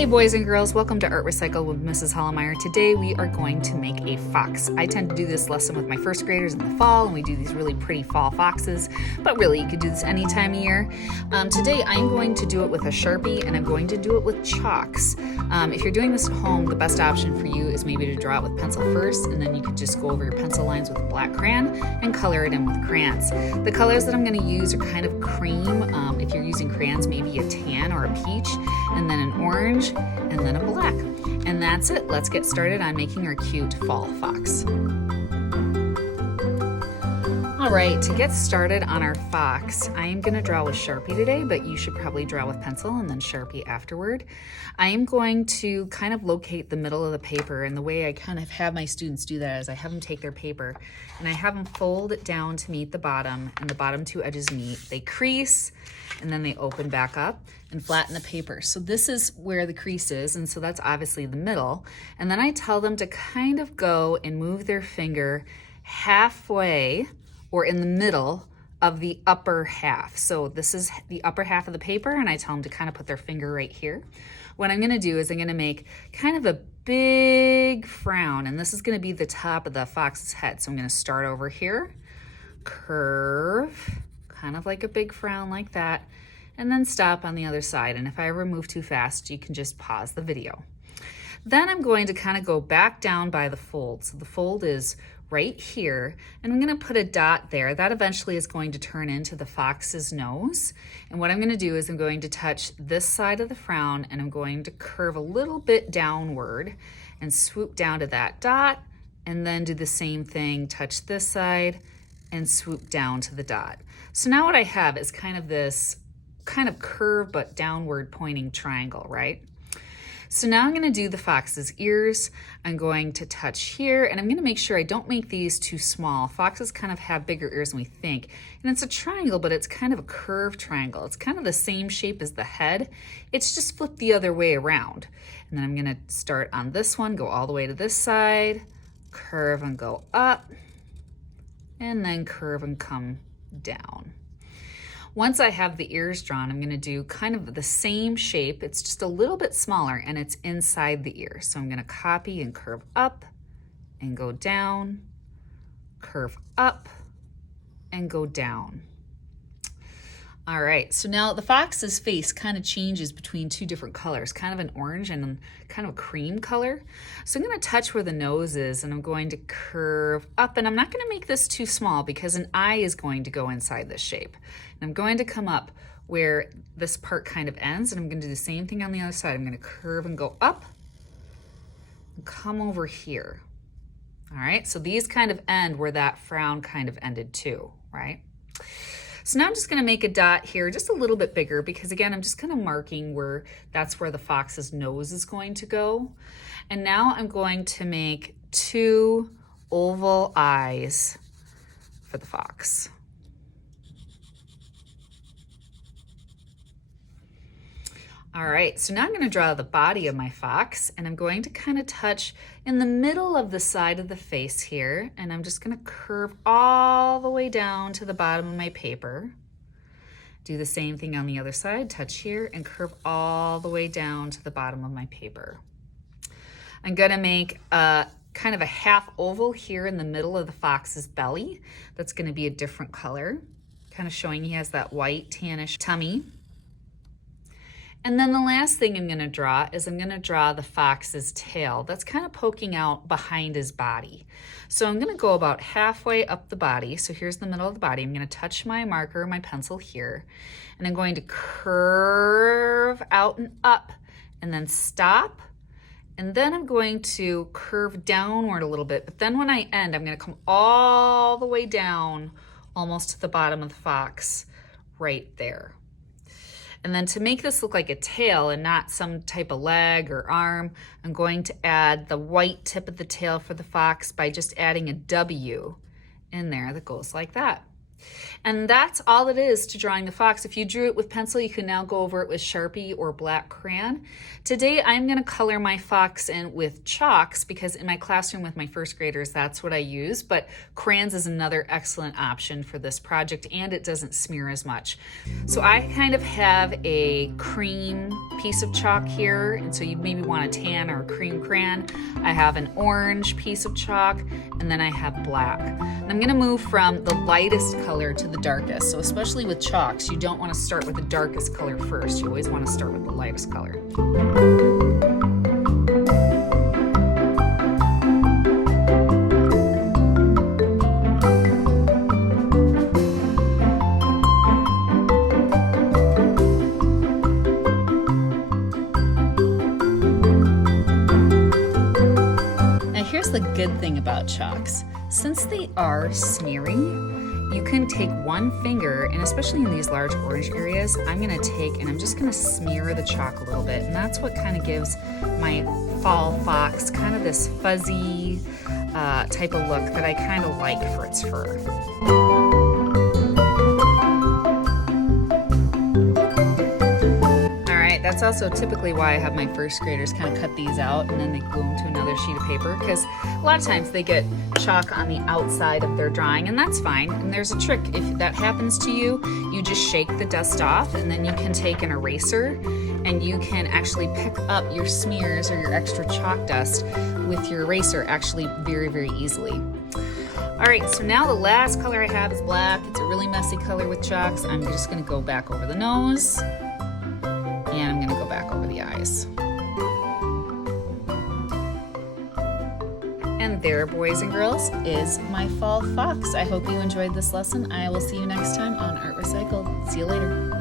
Hey boys and girls, welcome to Art Recycle with Mrs. Hollemeyer. Today we are going to make a fox. I tend to do this lesson with my first graders in the fall, and we do these really pretty fall foxes, but really you could do this any time of year. Today I'm going to do it with a Sharpie, and I'm going to do it with chalks. If you're doing this at home, the best option for you is maybe to draw it with pencil first, and then you could just go over your pencil lines with a black crayon and color it in with crayons. The colors that I'm going to use are kind of cream. If you're using crayons, maybe a tan or a peach, and then an orange, and then a black. And that's it. Let's get started on making our cute fall fox. All right, to get started on our fox, I am going to draw with Sharpie today, but you should probably draw with pencil and then Sharpie afterward. I am going to kind of locate the middle of the paper, and the way I kind of have my students do that is I have them take their paper and I have them fold it down to meet the bottom, and the bottom two edges meet. They crease and then they open back up and flatten the paper. So this is where the crease is, and so that's obviously the middle. And then I tell them to kind of go and move their finger halfway or in the middle of the upper half. So this is the upper half of the paper, and I tell them to kind of put their finger right here. What I'm gonna do is I'm gonna make kind of a big frown, and this is gonna be the top of the fox's head. So I'm gonna start over here, curve, kind of like a big frown like that, and then stop on the other side. And if I ever move too fast, you can just pause the video. Then I'm going to kind of go back down by the fold. So the fold is right here, and I'm going to put a dot there. That eventually is going to turn into the fox's nose. And what I'm going to do is I'm going to touch this side of the frown, and I'm going to curve a little bit downward and swoop down to that dot, and then do the same thing, touch this side and swoop down to the dot. So now what I have is kind of this kind of curved but downward pointing triangle, right? So now I'm going to do the fox's ears. I'm going to touch here, and I'm going to make sure I don't make these too small. Foxes kind of have bigger ears than we think. And it's a triangle, but it's kind of a curved triangle. It's kind of the same shape as the head. It's just flipped the other way around. And then I'm going to start on this one, go all the way to this side, curve and go up, and then curve and come down. Once I have the ears drawn, I'm going to do kind of the same shape. It's just a little bit smaller, and it's inside the ear. So I'm going to copy and curve up and go down, curve up and go down. All right, so now the fox's face kind of changes between two different colors, kind of an orange and kind of a cream color. So I'm going to touch where the nose is, and I'm going to curve up, and I'm not going to make this too small because an eye is going to go inside this shape. And I'm going to come up where this part kind of ends, and I'm going to do the same thing on the other side. I'm going to curve and go up and come over here. All right, so these kind of end where that frown kind of ended too, right? So now I'm just going to make a dot here just a little bit bigger because, again, I'm just kind of marking where that's where the fox's nose is going to go. And now I'm going to make two oval eyes for the fox. All right, so now I'm going to draw the body of my fox, and I'm going to kind of touch in the middle of the side of the face here, and I'm just going to curve all the way down to the bottom of my paper. Do the same thing on the other side, touch here and curve all the way down to the bottom of my paper. I'm going to make a kind of a half oval here in the middle of the fox's belly. That's going to be a different color, kind of showing he has that white tannish tummy. And then the last thing I'm going to draw is I'm going to draw the fox's tail. That's kind of poking out behind his body. So I'm going to go about halfway up the body. So here's the middle of the body. I'm going to touch my marker, my pencil here, and I'm going to curve out and up and then stop. And then I'm going to curve downward a little bit. But then when I end, I'm going to come all the way down almost to the bottom of the fox right there. And then to make this look like a tail and not some type of leg or arm, I'm going to add the white tip of the tail for the fox by just adding a W in there that goes like that. And that's all it is to drawing the fox. If you drew it with pencil, you can now go over it with Sharpie or black crayon. Today, I'm gonna color my fox in with chalks because in my classroom with my first graders, that's what I use, but crayons is another excellent option for this project and it doesn't smear as much. So I kind of have a cream piece of chalk here, and so you maybe want a tan or a cream crayon. I have an orange piece of chalk, and then I have black. And I'm gonna move from the lightest color to the darkest. So especially with chalks, you don't want to start with the darkest color first. You always want to start with the lightest color. Now here's the good thing about chalks. Since they are smearing, you can take one finger, and especially in these large orange areas, I'm gonna take and I'm just gonna smear the chalk a little bit. And that's what kind of gives my fall fox kind of this fuzzy type of look that I kind of like for its fur. That's also typically why I have my first graders kind of cut these out and then they glue them to another sheet of paper, because a lot of times they get chalk on the outside of their drawing, and that's fine. And there's a trick. If that happens to you, you just shake the dust off, and then you can take an eraser and you can actually pick up your smears or your extra chalk dust with your eraser actually very, very easily. All right, so now the last color I have is black. It's a really messy color with chalks. I'm just gonna go back over the nose. And I'm gonna go back over the eyes. And there, boys and girls, is my fall fox. I hope you enjoyed this lesson. I will see you next time on Art Recycled. See you later.